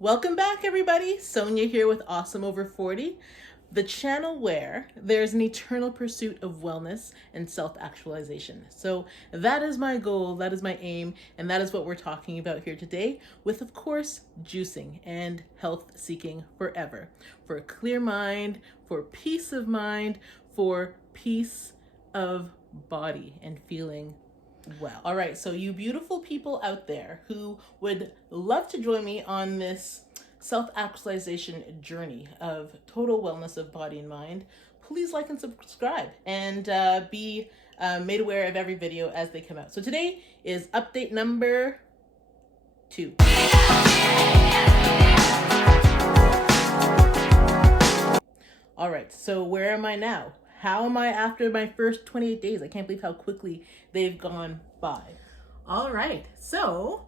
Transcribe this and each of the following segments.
Welcome back, everybody. Sonia here with Awesome Over 40, the channel where there's an eternal pursuit of wellness and self-actualization. So that is my goal, that is my aim, and that is what we're talking about here today with, of course, juicing and health seeking forever. For a clear mind, for peace of mind, for peace of body and feeling well. All right, so you beautiful people out there who would love to join me on this self-actualization journey of total wellness of body and mind, please like and subscribe and be made aware of every video as they come out. So today is update number 2. All right, so where am I now? How am I after my first 28 days? I can't believe how quickly they've gone by. All right, so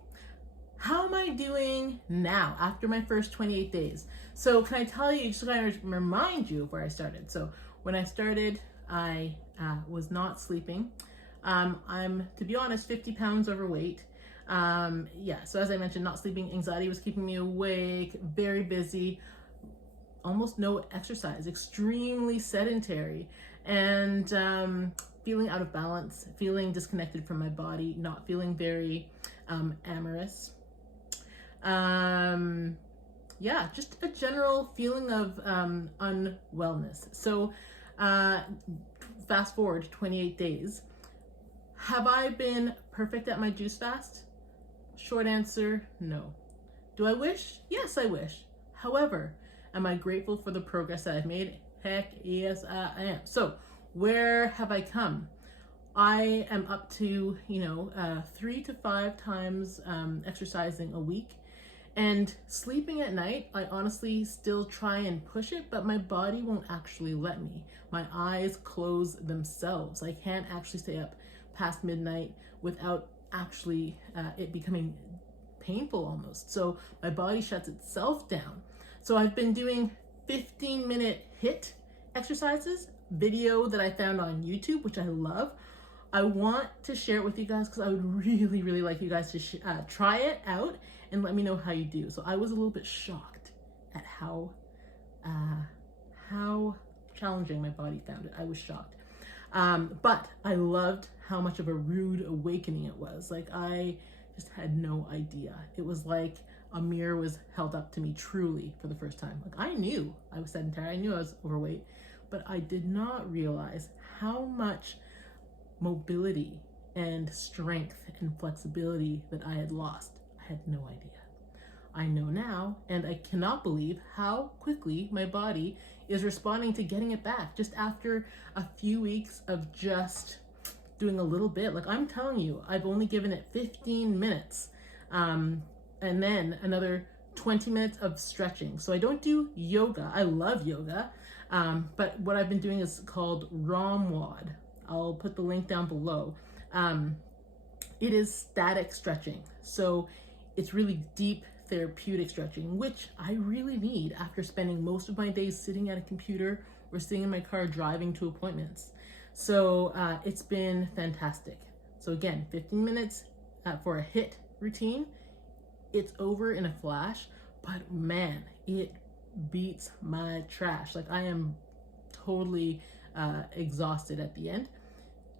how am I doing now after my first 28 days? So can I tell you, just to kind of remind you of where I started. So when I started, I was not sleeping. I'm, to be honest, 50 pounds overweight. So as I mentioned, not sleeping, anxiety was keeping me awake, very busy, almost no exercise, extremely sedentary, and feeling out of balance, feeling disconnected from my body, not feeling very amorous. Just a general feeling of unwellness. So fast forward 28 days. Have I been perfect at my juice fast? Short answer, no. Do I wish? Yes, I wish. However, am I grateful for the progress that I've made? Heck yes, I am. So where have I come? I am up to, 3 to 5 times exercising a week, and sleeping at night. I honestly still try and push it, but my body won't actually let me. My eyes close themselves. I can't actually stay up past midnight without actually it becoming painful almost. So my body shuts itself down. So I've been doing 15-minute HIIT exercises, video that I found on YouTube, which I love. I want to share it with you guys because I would really, really like you guys to try it out and let me know how you do. So I was a little bit shocked at how challenging my body found it. I was shocked. But I loved how much of a rude awakening it was. Like, I just had no idea. It was like a mirror was held up to me truly for the first time. Like, I knew I was sedentary, I knew I was overweight, but I did not realize how much mobility and strength and flexibility that I had lost. I had no idea. I know now, and I cannot believe how quickly my body is responding to getting it back just after a few weeks of just doing a little bit. Like, I'm telling you, I've only given it 15 minutes. And then another 20 minutes of stretching. So I don't do yoga. I love yoga. But what I've been doing is called ROMWOD. I'll put the link down below. It is static stretching. So it's really deep therapeutic stretching, which I really need after spending most of my days sitting at a computer or sitting in my car driving to appointments. So it's been fantastic. So again, 15 minutes for a HIIT routine. It's over in a flash, but man, it beats my trash. Like, I am totally exhausted at the end.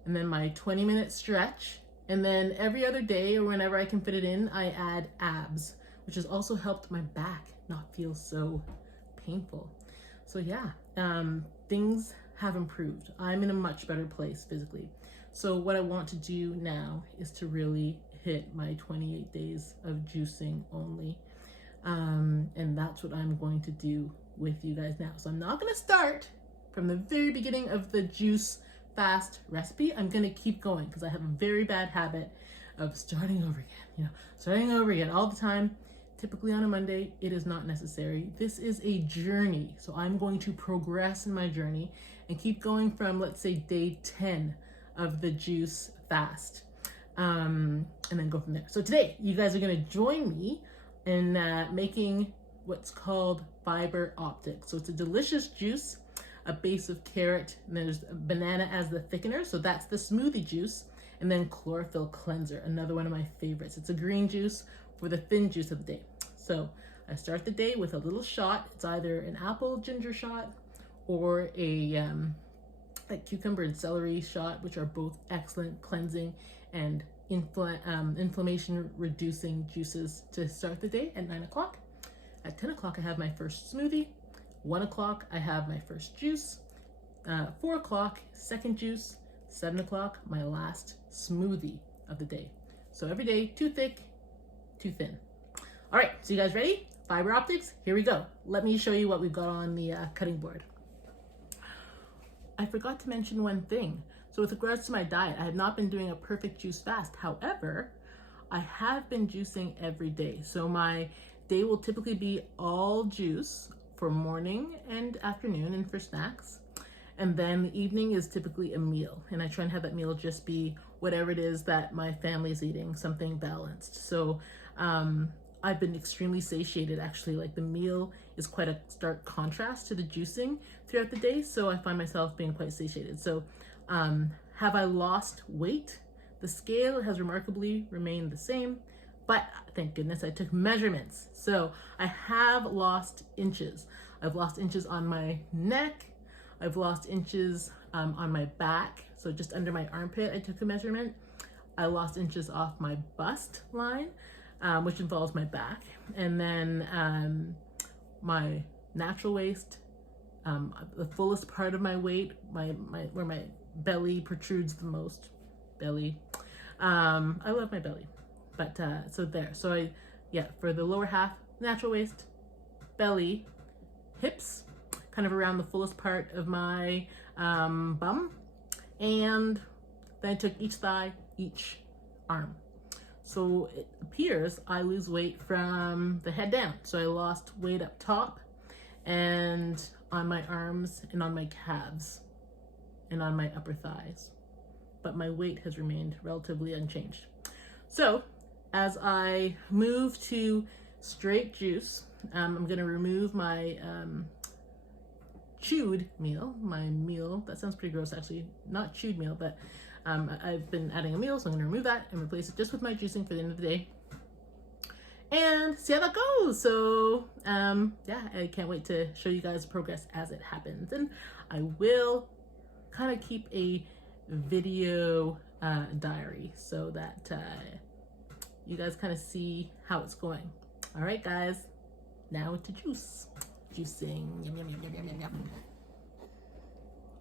And then my 20-minute stretch. And then every other day or whenever I can fit it in, I add abs, which has also helped my back not feel so painful. So yeah, things have improved. I'm in a much better place physically. So what I want to do now is to really hit my 28 days of juicing only. And that's what I'm going to do with you guys now. So I'm not going to start from the very beginning of the juice fast recipe. I'm going to keep going because I have a very bad habit of starting over again, starting over again all the time. Typically on a Monday, it is not necessary. This is a journey. So I'm going to progress in my journey and keep going from, let's say, day 10 of the juice fast. And then go from there. So today, you guys are going to join me in making what's called Fibre Optics. So it's a delicious juice, a base of carrot, and there's banana as the thickener. So that's the smoothie juice. And then chlorophyll cleanser, another one of my favorites. It's a green juice for the thin juice of the day. So I start the day with a little shot. It's either an apple ginger shot or a cucumber and celery shot, which are both excellent cleansing and inflammation reducing juices to start the day at 9 o'clock. At 10 o'clock, I have my first smoothie. 1 o'clock, I have my first juice. 4 o'clock, second juice. 7 o'clock, my last smoothie of the day. So every day, too thick, too thin. All right, so you guys ready? Fibre Optics, here we go. Let me show you what we've got on the cutting board. I forgot to mention one thing. So with regards to my diet, I have not been doing a perfect juice fast. However, I have been juicing every day. So my day will typically be all juice for morning and afternoon and for snacks. And then the evening is typically a meal. And I try and have that meal just be whatever it is that my family's eating, something balanced. So I've been extremely satiated actually. Like the meal is quite a stark contrast to the juicing throughout the day. So I find myself being quite satiated. So have I lost weight? The scale has remarkably remained the same, but thank goodness I took measurements. So I have lost inches. I've lost inches on my neck. I've lost inches on my back. So just under my armpit, I took a measurement. I lost inches off my bust line, which involves my back. And then my natural waist, the fullest part of my weight, where my belly protrudes the most. Belly. I love my belly. But so there. So for the lower half, natural waist, belly, hips, kind of around the fullest part of my bum, and then I took each thigh, each arm. So it appears I lose weight from the head down. So I lost weight up top and on my arms and on my calves and on my upper thighs. But my weight has remained relatively unchanged. So as I move to straight juice, I'm gonna remove my chewed meal, that sounds pretty gross actually, not chewed meal, but I've been adding a meal, so I'm gonna remove that and replace it just with my juicing for the end of the day and see how that goes. So I can't wait to show you guys progress as it happens, and I will kind of keep a video diary so that you guys kind of see how it's going. All right guys, now to juicing. Yum, yum, yum, yum, yum, yum.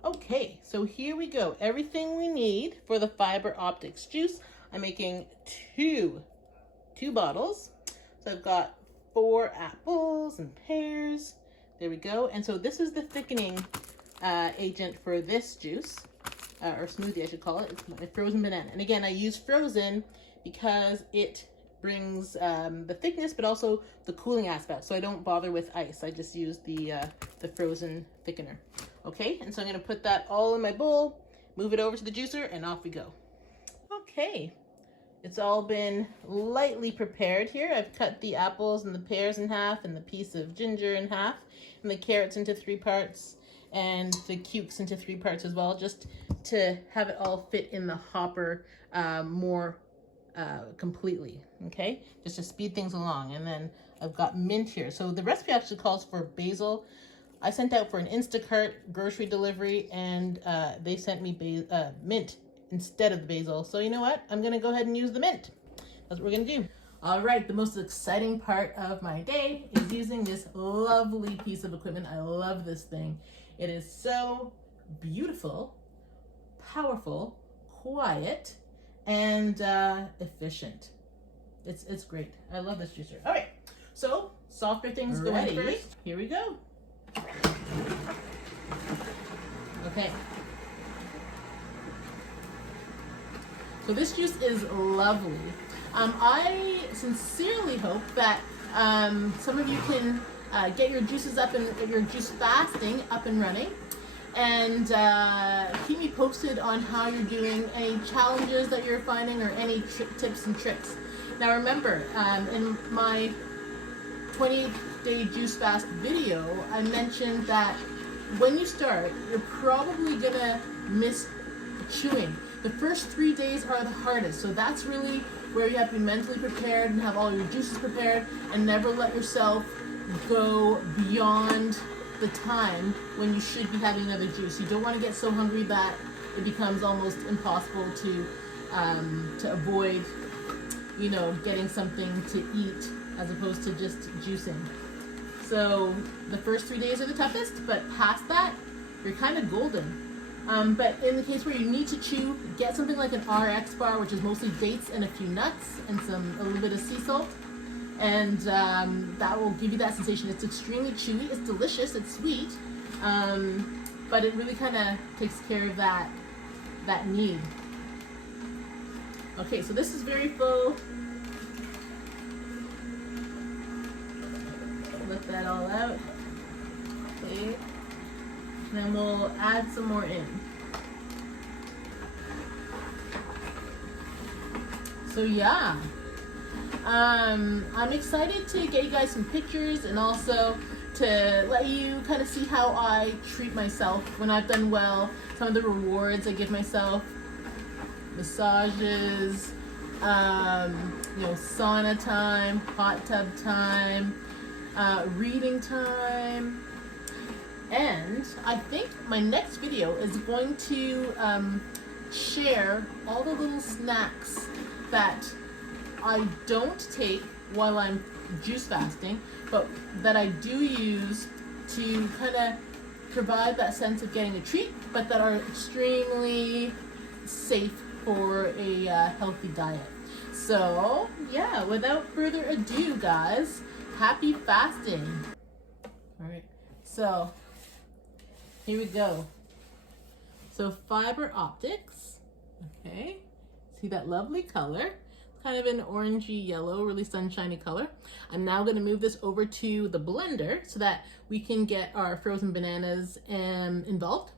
Okay, so here we go. Everything we need for the Fibre Optics juice. I'm making two bottles. So I've got 4 apples and pears. There we go. And so this is the thickening agent for this juice, or smoothie I should call it. It's my frozen banana. And again, I use frozen because it brings the thickness, but also the cooling aspect. So I don't bother with ice. I just use the frozen thickener. Okay, and so I'm gonna put that all in my bowl, move it over to the juicer, and off we go. Okay, it's all been lightly prepared here. I've cut the apples and the pears in half, and the piece of ginger in half, and the carrots into 3 parts, and the cukes into 3 parts as well, just to have it all fit in the hopper more completely, okay? Just to speed things along. And then I've got mint here. So the recipe actually calls for basil. I sent out for an Instacart grocery delivery, and they sent me mint instead of the basil. So you know what? I'm gonna go ahead and use the mint. That's what we're gonna do. All right, the most exciting part of my day is using this lovely piece of equipment. I love this thing. It is so beautiful, powerful, quiet, and efficient. It's great. I love this juicer. All right, so softer things going first. Here we go. Okay. So this juice is lovely. I sincerely hope that some of you can get your juices up and your juice fasting up and running, and keep me posted on how you're doing, any challenges that you're finding, or any tips and tricks. Now remember, in my 20-day juice fast video, I mentioned that when you start, you're probably gonna miss chewing. The first 3 days are the hardest, so that's really where you have to be mentally prepared and have all your juices prepared and never let yourself go beyond the time when you should be having another juice. You don't want to get so hungry that it becomes almost impossible to avoid, you know, getting something to eat as opposed to just juicing. So the first 3 days are the toughest, but past that, you're kind of golden. But in the case where you need to chew, get something like an RX bar, which is mostly dates and a few nuts and a little bit of sea salt. And that will give you that sensation. It's extremely chewy, it's delicious, it's sweet, but it really kind of takes care of that need. Okay, so this is very full. Let that all out. Okay. Then we'll add some more in. So yeah, I'm excited to get you guys some pictures and also to let you kind of see how I treat myself when I've done well. Some of the rewards I give myself: massages, you know, sauna time, hot tub time, reading time. And I think my next video is going to share all the little snacks that I don't take while I'm juice fasting, but that I do use to kind of provide that sense of getting a treat, but that are extremely safe for a healthy diet. So yeah, without further ado, guys, happy fasting. All right, so here we go. So Fibre Optics, okay, see that lovely color? Kind of an orangey yellow, really sunshiny color. I'm now going to move this over to the blender so that we can get our frozen bananas involved.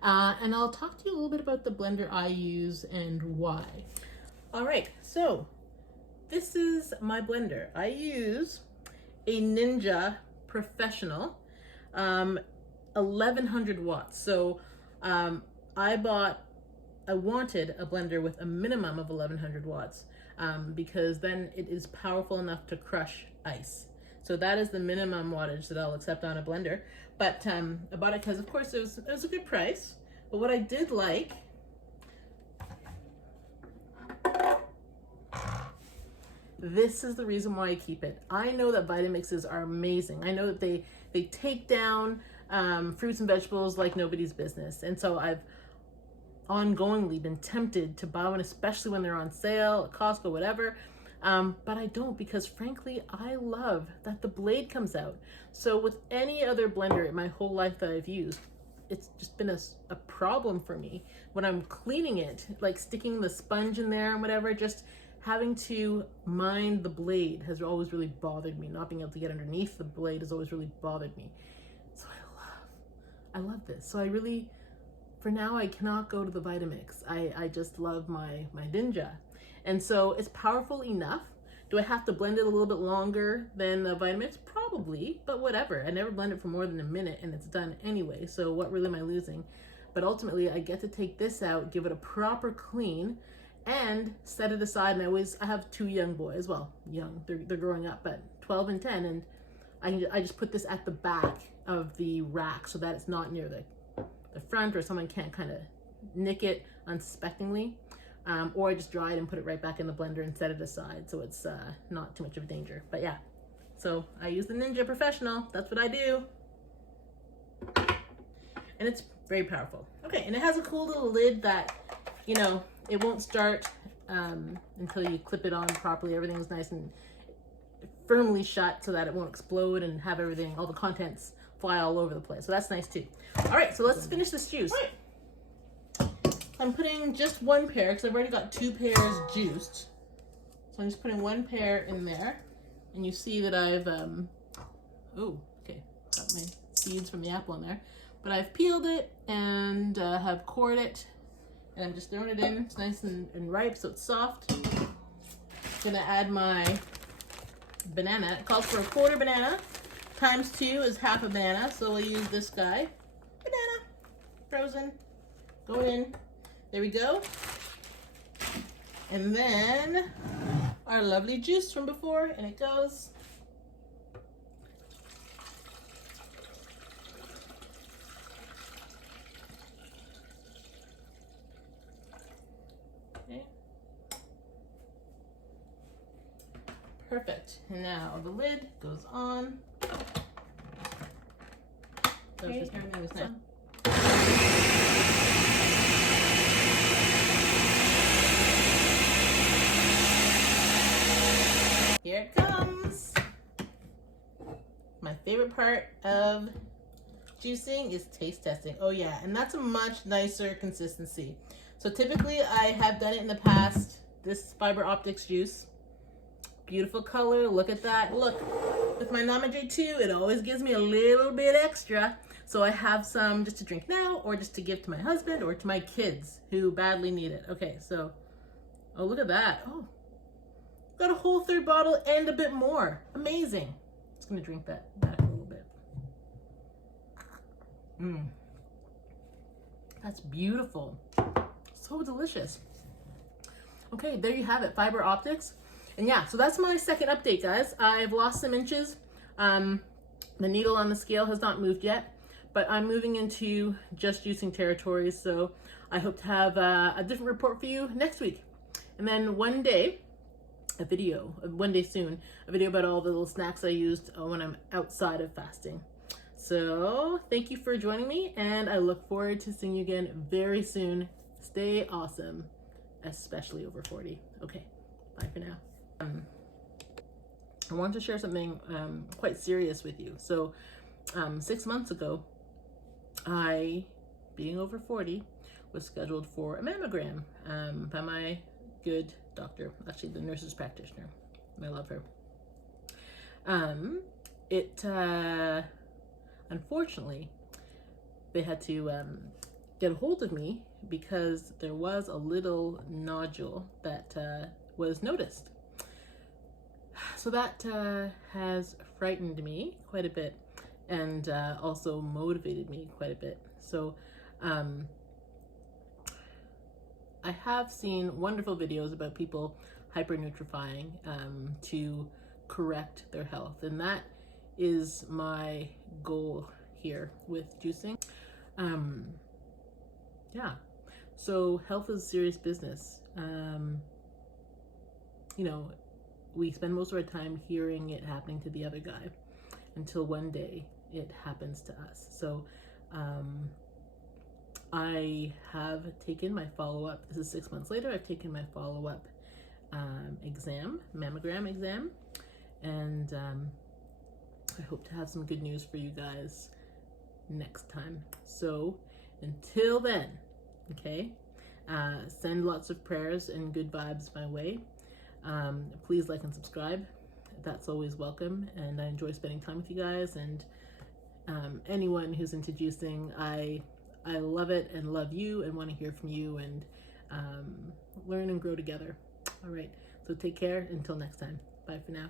And I'll talk to you a little bit about the blender I use and why. All right, so this is my blender. I use a Ninja Professional, 1100 watts. So I wanted a blender with a minimum of 1100 watts because then it is powerful enough to crush ice. So that is the minimum wattage that I'll accept on a blender. But I bought it because, of course, it was a good price. But what I did like, this is the reason why I keep it. I know that Vitamixes are amazing. I know that they take down fruits and vegetables like nobody's business. And so I've ongoingly been tempted to buy one, especially when they're on sale at Costco, whatever. But I don't, because frankly, I love that the blade comes out. So with any other blender in my whole life that I've used, it's just been a problem for me. When I'm cleaning it, like sticking the sponge in there and whatever, just having to mind the blade has always really bothered me. Not being able to get underneath the blade has always really bothered me. So I love this. So I really, for now, I cannot go to the Vitamix. I just love my Ninja. And so it's powerful enough. Do I have to blend it a little bit longer than the Vitamix? Probably, but whatever. I never blend it for more than a minute and it's done anyway. So what really am I losing? But ultimately I get to take this out, give it a proper clean, and set it aside. And I have two young boys, well, young, they're growing up, but 12 and 10. And I just put this at the back of the rack so that it's not near the front, or someone can't kind of nick it unsuspectingly. Or I just dry it and put it right back in the blender and set it aside so it's not too much of a danger. But yeah, so I use the Ninja Professional. That's what I do. And it's very powerful. Okay, and it has a cool little lid that, you know, it won't start until you clip it on properly. Everything's nice and firmly shut so that it won't explode and have everything, all the contents fly all over the place. So that's nice too. All right, so let's finish this juice. All right. I'm putting just one pair because I've already got 2 pairs juiced. So I'm just putting 1 pair in there. And you see that I've, oh, okay, got my seeds from the apple in there. But I've peeled it and have cored it. And I'm just throwing it in. It's nice and ripe, so it's soft. Gonna add my banana. It calls for a quarter banana. Times 2 is half a banana, so we'll use this guy. Banana, frozen, going in. There we go. And then our lovely juice from before, and it goes. Okay. Perfect. And now the lid goes on. Okay, everything was done. Here it comes. My favorite part of juicing is taste testing. Oh yeah, and that's a much nicer consistency. So typically I have done it in the past. This Fibre Optics juice. Beautiful color, look at that. Look, with my Nama J2, it always gives me a little bit extra. So I have some just to drink now, or just to give to my husband, or to my kids who badly need it. Okay, so, oh, look at that. Oh, got a whole third bottle and a bit more. Amazing. Just gonna drink that back a little bit. That's beautiful. So delicious. Okay, there you have it, Fibre Optics. And yeah, so that's my second update, guys. I've lost some inches. The needle on the scale has not moved yet, but I'm moving into just juicing territory. So I hope to have a different report for you next week. And then one day soon, a video about all the little snacks I used when I'm outside of fasting. So thank you for joining me, and I look forward to seeing you again very soon. Stay awesome, especially over 40. Okay, bye for now. I want to share something quite serious with you. So 6 months ago, I, being over 40, was scheduled for a mammogram by my good doctor, actually the nurse's practitioner. I love her. Unfortunately, they had to get a hold of me because there was a little nodule that was noticed. So that has frightened me quite a bit, and also motivated me quite a bit. So I have seen wonderful videos about people hypernutrifying to correct their health, and that is my goal here with juicing. Yeah, so health is serious business. You know, we spend most of our time hearing it happening to the other guy until one day it happens to us. So I have taken my follow-up. This is 6 months later. I've taken my follow-up mammogram exam, and I hope to have some good news for you guys next time. So until then, okay, send lots of prayers and good vibes my way. Please like and subscribe. That's always welcome, and I enjoy spending time with you guys. And anyone who's into juicing, I love it and love you and want to hear from you, and learn and grow together. All right, so take care until next time. Bye for now.